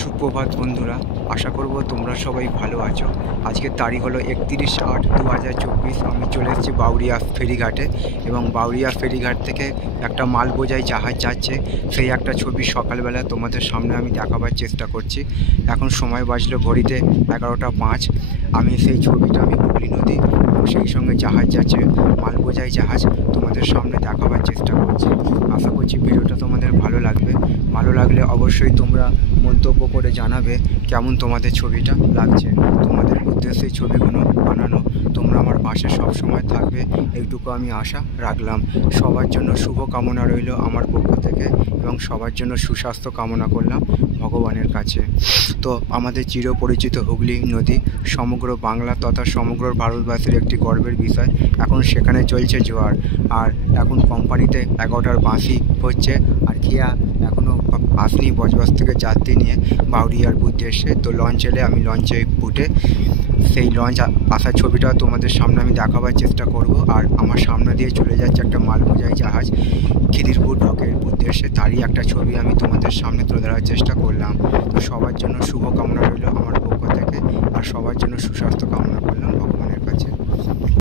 সুপ্রভাত বন্ধুরা, আশা করব তোমরা সবাই ভালো আছো। আজকের তারিখ হলো 31/8/2024। আমি চলে এসেছি বাউরিয়া ফেরিঘাটে এবং বাউরিয়া ফেরিঘাট থেকে একটা মাল বোঝাই জাহাজ যাচ্ছে, সেই একটা ছবি সকালবেলা তোমাদের সামনে আমি দেখাবার চেষ্টা করছি। এখন সময় বাজলো ঘড়িতে 11টা 5। আমি সেই ছবিটা হুগলি নদী এবং সেই সঙ্গে জাহাজ যাচ্ছে, মাল বোঝাই জাহাজ, তোমাদের সামনে দেখাবার চেষ্টা করছি। আশা করছি ভিডিওটা তোমাদের ভালো লাগবে। ভালো লাগলে অবশ্যই তোমরা মন্তব্য করে জানাবে কেমন তোমাদের ছবিটা লাগছে। তোমাদের উদ্দেশ্যে ছবিগুলো বানানো, তোমরা আমার পাশে সব সময় থাকবে, এইটুকু আমি আশা রাখলাম। সবার জন্য শুভ কামনা রইল আমার পক্ষ থেকে এবং সবার জন্য সুস্বাস্থ্য কামনা করলাম ভগবানের কাছে। তো আমাদের চিরপরিচিত হুগলি নদী সমগ্র বাংলা তথা সমগ্র ভারতবাসীর একটি গর্বের বিষয়। এখন সেখানে চলছে জোয়ার, আর এখন কোম্পানিতে 11টার বাঁশি হচ্ছে, আর খেয়া এখনও আসনি বজবজ থেকে যাত্রী নিয়ে বাউরিয়ার উদ্দেশ্যে। তো লঞ্চ এলে আমি লঞ্চে উঠে সেই লঞ্চ আসার ছবিটা তোমাদের সামনে আমি দেখাবার চেষ্টা করব। আর আমার সামনে দিয়ে চলে যাচ্ছে একটা মালবোঝাই জাহাজ খিদিরপুর ডকের উদ্দেশ্যে, তারই একটা ছবি আমি তোমাদের সামনে তুলে ধরার চেষ্টা করলাম। তো সবার জন্য শুভ কামনা রইল আমার পক্ষ থেকে, আর সবার জন্য সুস্বাস্থ্য কামনা করলাম ভগবানের কাছে।